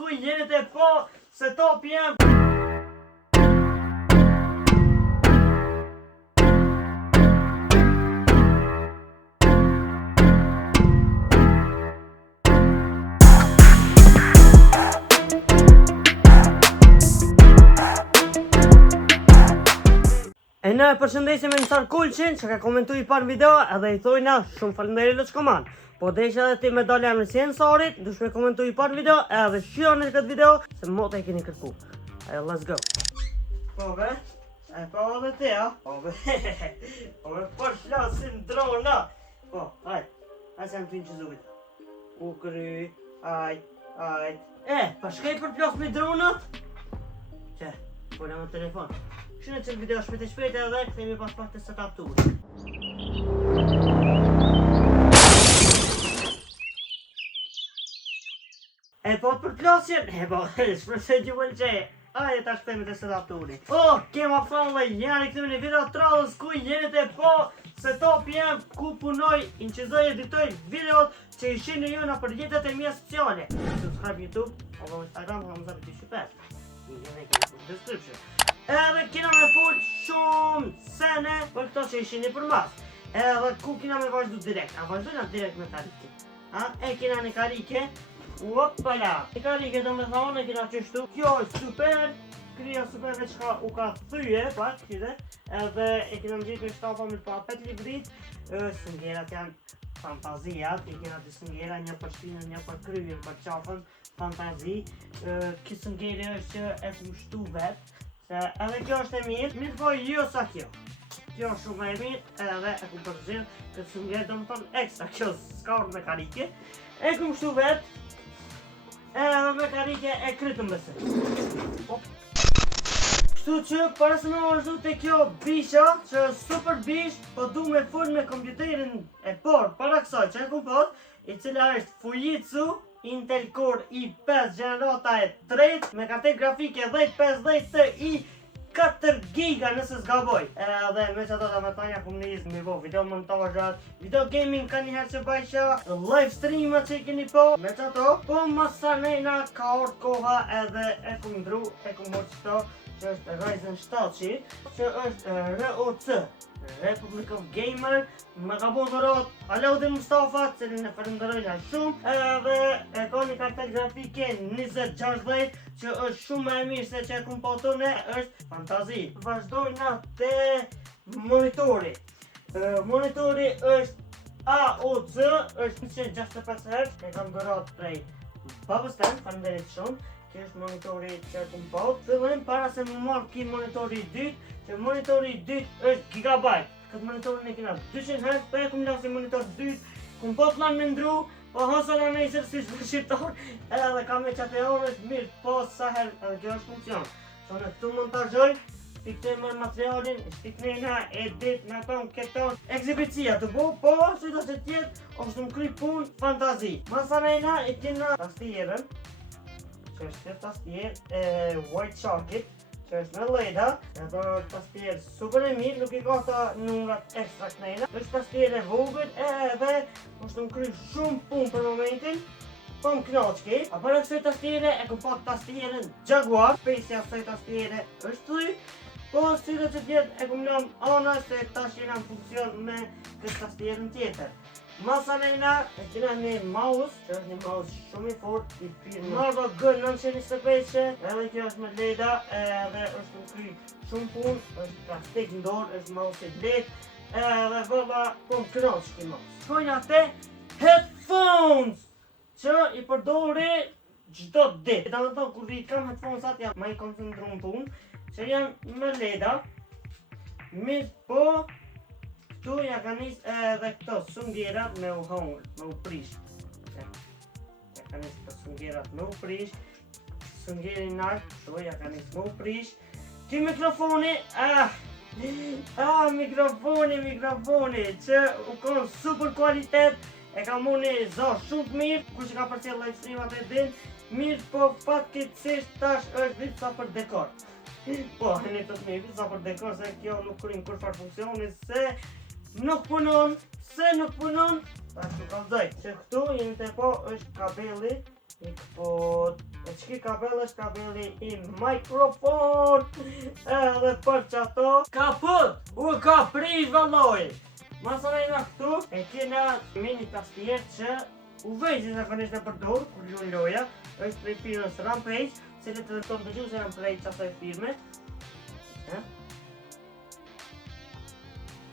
ku jenit e po se top jem. E në përshëndesim e njësar Kulqin që ka komentu i par video edhe i thojna shumë falenderit Lëçkoman. Po dhe ishe edhe ti me dalja me si Ensarit, dush me komentu i par video edhe shioni këtë video se mot e keni kërku. Ajo, let's go. Po be, e po edhe ti a? Po be, po flasim drona. Po, hajt, hajt se jam të një që zubit. U kry, hajt. Pa shkej për plas me dronat? Që, pojna me telefon. Shune që në video shpejt edhe këthejmi pas pak të setup tour. E po për plasjen? E po, shpresoj që pëlqej. Ajde ta shpejt të setup touri. Kema falle, jeni këtu në video trallës ku jenit e po setup jem, ku punoj, inqizoj, editoj videot që i shini ju në për jetët e mija sociale. Subscribe YouTube, apo Instagram, apo Hamza Petit Shqipet. Jeni në description. Edhe kina me full shumë sene për këto që ishini për mas. Edhe ku kina me vazhdu direkt. A vazhdojna direkt me karike. E kina në karike. Opala. Në karike do me thonë e kina qështu. Kjo është super. Krija super veç ka u ka thyje pak qide. Edhe e kina më gjithë me shtapa me pa 5 librit. Sëngjerat janë fantazijat. I kina të sëngjera një për shpinën, një për kryjën, për qafën. Fantazi. Kisë sëngjeri është që e të mështu vetë. Edhe kjo është e mirë po jo sa kjo. Kjo është shumë e mirë, edhe e ku përzirë këtë sëngjerë do më tonë ekstra, kjo s'ka orë me karike. E ku mështu vetë, edhe me karike e krytë në mëse. Kështu që para se me vazhdu të kjo bisha, që është super bish, po du me full me kompjuterin e por, para kësaj që e ku pot, i cila është Fujitsu Intel Core i5 gjenerata e 3 me kartë grafike 1050 Ti 4 GB nëse s'gaboj. Edhe me që ato të me tanja ku më njëzë me vo video montajat, video gaming ka njëherë që bajsha, live streamat që i keni po, me që ato, po masanejna ka orë koha edhe e ku ndru, e ku më qëto, që është Ryzen 7 që është ROC, Republic of Gamer, më ka bo dhërot Alaudin Mustafa, cilin e falenderojna shumë, edhe e ka një kartë grafike 2060, që është shumë e mirë se që e kumë potune, është fantazi. Vazhdojna te monitori. Monitori është AOC, është 165 Hz, e kam dhërot prej babës tem, falenderit shumë. Kjo është monitori që e kumë pot. Fillim para se më marrë ki monitori i dytë, që monitori i dytë është gigabajt. Këtë monitorin e kina 200 Hz, për e kumë lasi monitor dytë, kumë pot lan me ndru, po hasala me i sërësi shpër shqiptar, edhe ka me qatë e orë është mirë, po sa herë edhe kjo është funksion. So në këtu montajoj, pikte me materialin, shtiknejna, edit, me tonë, keton, ekzibicia të bo, po, që do që tjetë, është më kry pun, fantazi. Masanejna e kina tastierën, që është tastier White Sharkit, që është me leda, edhe tastier super e mirë, nuk i ka ta numrat ekstra knejna. është tastier e vogël edhe është më kry shumë pun për momentin, po më knoqki. A për e kësoj tastiere e kom pat tastierën Jaguar, pesja kësoj tastiere është thuj, po syre që tjetë e kom lëm ana se tash jena në funksion me këtë tastierën tjetër. Masanejna e kina një mouse, që është një mouse shumë i fort, i firmë Marva G925, edhe kjo është me leda, edhe është më kry shumë pun, është plastik në dorë, është mouse i led, edhe vëlla po më knoq ki mouse. Shkojnë te headphones, që i përdori gjdo dit. Da më tonë, kur i kam headphones-at, jam ma i koncentru në pun, që janë me leda, mirë po, këtu ja ka njës edhe këto sëngjerat me u hongër, me u prish. Ja ka njës këto sëngjerat me u prish, sëngjeri nartë, këtu ja ka njës me u prish. Ti mikrofoni, mikrofoni, që u konë super kualitet, e ka muni zo shumë mirë, ku që ka përcjell live streamat e din, mirë po fatkeqësisht tash është vitë sa për dekor. Po, në të të mirë, vitë sa për dekor, se kjo nuk krynë kur farë funksioni, se nuk punon, ta që kalzoj, që këtu jeni të po është kabeli Mikpot. E qki kabel është kabeli I mikrofon. Edhe për që ato kaput. U ka prish valloj. Masarajna këtu e kena mini tastier që u vejtë zakonisht e përdor kur luajnë loja. Është prej firmës Rampage, cilët edhe tonë të gjusë janë prej qasaj firme.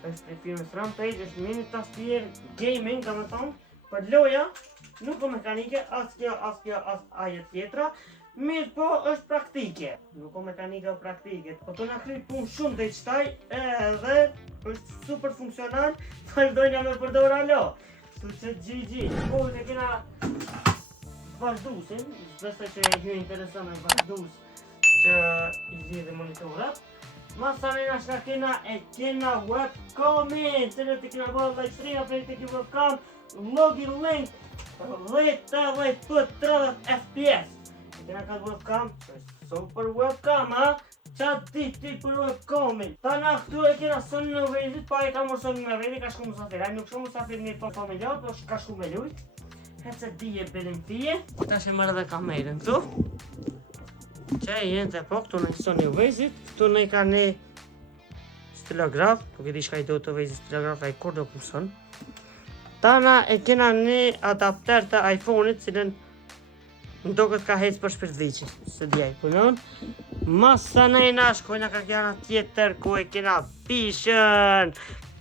Është prej firmës Rampage, është mini tastier gaming, do me thonë, për loja, nuk o mekanike, as kjo, as ajo tjetra, mirë po është praktike. Nuk o mekanike o praktike, po të nga kry pun shumë dhe qëtaj, edhe është super funksional, vazhdojnë me përdor alo. Tu që GG, po të kena vazhdusin, besoj që ju intereson me vazhdus që I zhjidhe monitorat. Masanena shka kena webcamin, cilët I kena bërë live stream për të kjo webcam, login link 1080p 30 fps. Kena ka webcam, super webcam, ha? Qa ti për webcamin. Ta na këtu e kena Sony në vezit, pa e ka mërë Sony në vezit, ka shku musafir. A nuk shku musafir mirë po familjar, po ka shku me lujt. Hece dije belin fije. Ta shi mërë dhe kamerën këtu. Që jenë të po, këtu në Sony në vezit. Këtu në I ka një stilograf, nuk e di shka I do të vezit stilograf, a I kur do këmëson. Ta na e kena një adapter të iPhone-it, cilën do këtë ka hecë për shpirtviqin, se djaj punon. Masanena shkojna ka kjana tjetër ku e kena pishën,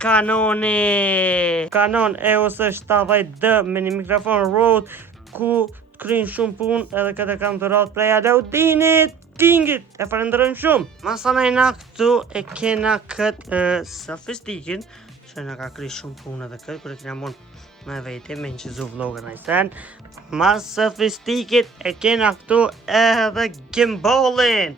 kanoni. Canon EOS 70D me një mikrofon Rode ku të krynë shumë pun edhe këtë kam të ratë prej Alaudinit, Kingit, e falenderojmë shumë. Masanena këtu e kena këtë sofistikin, që në ka kry shumë pun edhe këtë, kërë e kena mund me vete, me në qizu vlogën a I sen. Mas sofistikit e kena këtu edhe gimbalin,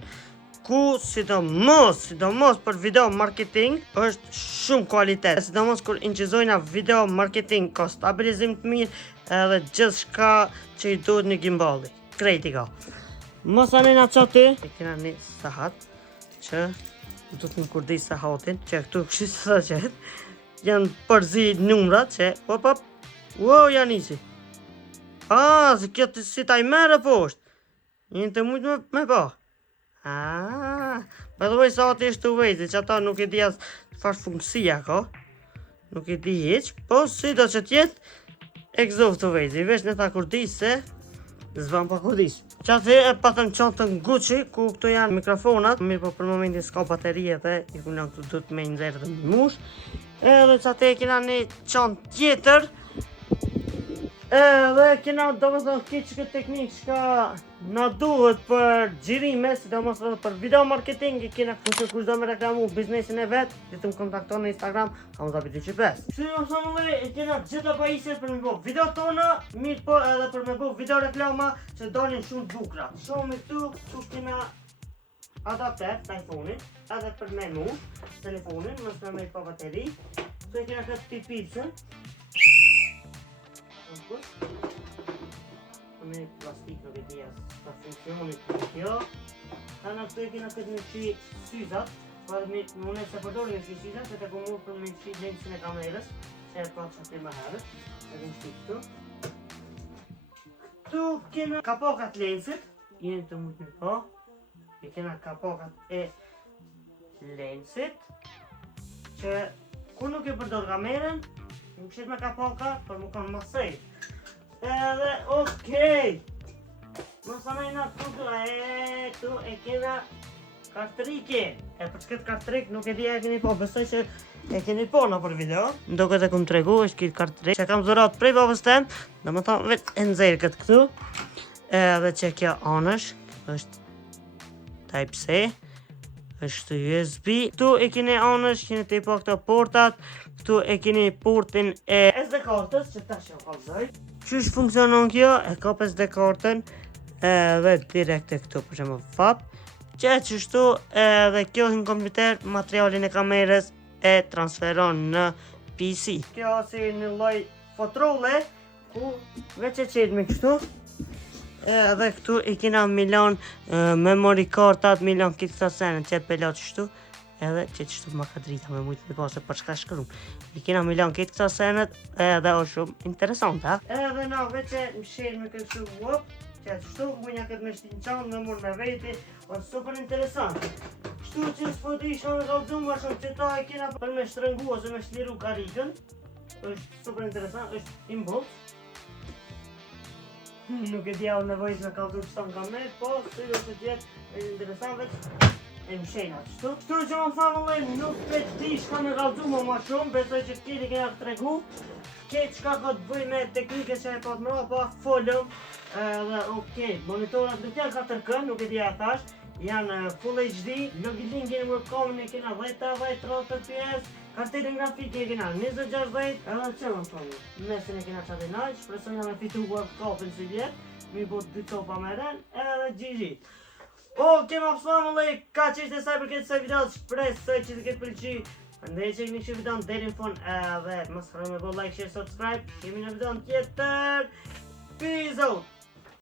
ku sidomos për video marketing është shumë kualitet. Sidomos kur inqizojna video marketing ka stabilizim të mirë edhe gjithë shka që I duhet një gimbali. Krejti ka. Masanena qati e kena një sahat që du të më kurdi sahatin që këtu kështu së qëtë. Janë përzi numrat që wow janë isi. Se kjo të si tajmerë poshtë. Njën të mujtë me pa. Për dhe sa të ishtë të vejtë, që ata nuk e di as farë funksia ka. Nuk e di hiq, po si do që tjetë egzof të vejtë. I vesh në ta kurdis se zvan pa kurdis. Që atë e patëm qantën Gucci, ku këtu janë mikrofonat. Mirë po për momentin s'ka baterije dhe I kuna këtu du të me nëzirë dhe më mush. Edhe që atë e kena një qantë tjetër. Edhe kena do më thonë këtë teknik shka na duhet për gjirime, sidomos edhe për video marketing, kena kush do me reklamu biznesin e vetë, dhe të më kontakton në Instagram, Hamza25. Që më thonë e kena gjitha pajisjes për me bo video tona, mirë po edhe për me bo video reklama që dalin shumë bukra. Shumë këtu kena adapter të iPhone-it, edhe për menu, telefonin, mos me me pa bateri, këtu e kena këtë pipicën. Me plastik nuk e dhja sa funksionit për kjo. Ta në këtu e kena këtë në qi syzat, për me në se përdori në qi syzat, e të ku mund për me qi lensin e kamerës, që e pratë që të më herët, edhe në qi këtu. Këtu kena kapokat lensit, jenë të mund me po, e kena kapokat e lensit, që ku nuk e përdor kamerën, më qit me kapoka, për më kanë masej. Edhe, okej. Masanena këtu e kena kartrike. E për këtë kartrik nuk e di e keni po, besoj që e keni po në për video. Ndo këtë e kom tregu, është këtë kartrik që kam zurat prej babës tem, dhe më thonë vetë e nëzirë këtë këtu. Edhe që kjo anësh, është Type-C, është USB. Këtu e keni anësh, keni të i po këto portat, këtu e keni portin e SD kartës, që ta që kalzoj. Qysh funksionon kjo, e kap SD kartën edhe direkt e këtu për që më fap. Që qështu edhe kjo në kompjuter materialin e kamerës e transferon në PC. Kjo si në lloj fotrolle, ku veç e qetë me kështu. Edhe këtu i kena milion memory kartat, milion kitë këta senë, që e pelat qështu. Edhe që qështu më ka drita me mujtë me pasë për shka shkërum. I kena milion kitë këta senet edhe o shumë interesant, ha? Edhe na veç e më shirë me kështu wop, këtë shtu, unë këtë me shtinë qanë me mund me veti, o super interesant. Shtu që s'po di shka me kalëzum, ma shumë që ta e kena për me shtrëngu ose me shliru karikën, është super interesant, është imbolt. Nuk e dja unë nevojës me kalëzum që ta në kamerë, po, së do që tjetë, është interesant veç. E më shenat shtu. Shtu që më thamë lej, nuk pe ti shka me kalëzum o ma shumë, besoj që këti kena të tregu. Këtë shka ka të bëj me teknike që e pat mëra, pa folëm, dhe okej, monitorat nuk janë 4K, nuk e dija thash, janë Full HD, Logitech Gamer kena 1080 30 fps, kartelën grafike kena 2060, edhe që më thonë, mesin e kena qatë naq, shpresoj nga me fitu World Cup-in si vjetë, mi bot 2 copa me ren, edhe GG. Okej, ma pësua më lej, ka që ishte saj për këtë se video, shpresoj që të këtë pëlqy. Ndaj që keni kështu videon deri në fund edhe mos harroni me like, share, subscribe. Kemi në videon tjetër. Peace out.